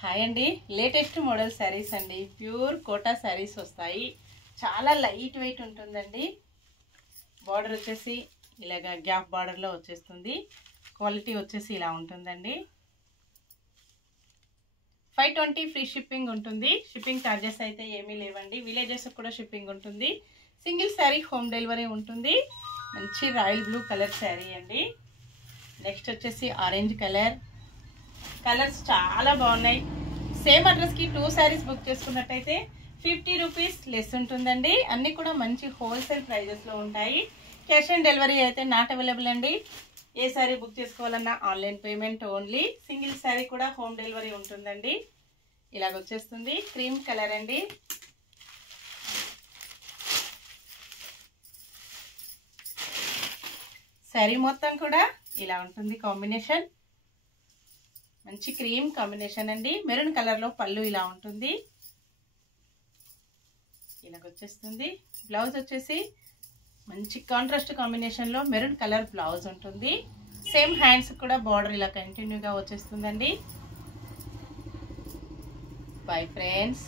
Hi అండి, latest model saris అండి. Pure quota saris వస్తాయి. చాలా లైట్ వెయిట్ ఉంటుందండి. బార్డర్ వచ్చేసి ఇలాగా గ్యాప్ బార్డర్లో వచ్చేస్తుంది. క్వాలిటీ వచ్చేసి ఇలా ఉంటుందండి. 520 ఫ్రీ షిప్పింగ్ ఉంటుంది. షిప్పింగ్ ఛార్జెస్ అయితే ఏమీ లేవండి. విలేజెస్ కూడా షిప్పింగ్ ఉంటుంది. సింగిల్ శారీ హోమ్ డెలివరీ ఉంటుంది. మంచి రాయల్ బ్లూ కలర్ శారీ అండి. నెక్స్ట్ వచ్చేసి ఆరెంజ్ కలర్. కలర్స్ చాలా బాగున్నాయి. సేమ్ అడ్రస్కి 2 శారీస్ బుక్ చేసుకున్నట్టయితే 50 రూపీస్ లెస్ ఉంటుందండి. అన్నీ కూడా మంచి హోల్సేల్ ప్రైజెస్లో ఉంటాయి. క్యాష్ ఆన్ డెలివరీ అయితే నాట్ అవైలబుల్ అండి. ఏ శారీ బుక్ చేసుకోవాలన్నా online payment only. Single sari కూడా హోమ్ డెలివరీ ఉంటుందండి. ఇలాగ వచ్చేస్తుంది. క్రీమ్ కలర్ అండి. శారీ మొత్తం కూడా ఇలా ఉంటుంది కాంబినేషన్. మంచి క్రీమ్ కాంబినేషన్ అండి. మెరూన్ కలర్లో పళ్ళు ఇలా ఉంటుంది. ఇలాగ వచ్చేస్తుంది. బ్లౌజ్ వచ్చేసి మంచి కాంట్రాస్ట్ కాంబినేషన్లో మెరూన్ కలర్ బ్లౌజ్ ఉంటుంది. సేమ్ హ్యాండ్స్ కూడా బార్డర్ ఇలా కంటిన్యూగా వచ్చేస్తుందండి. Bye friends.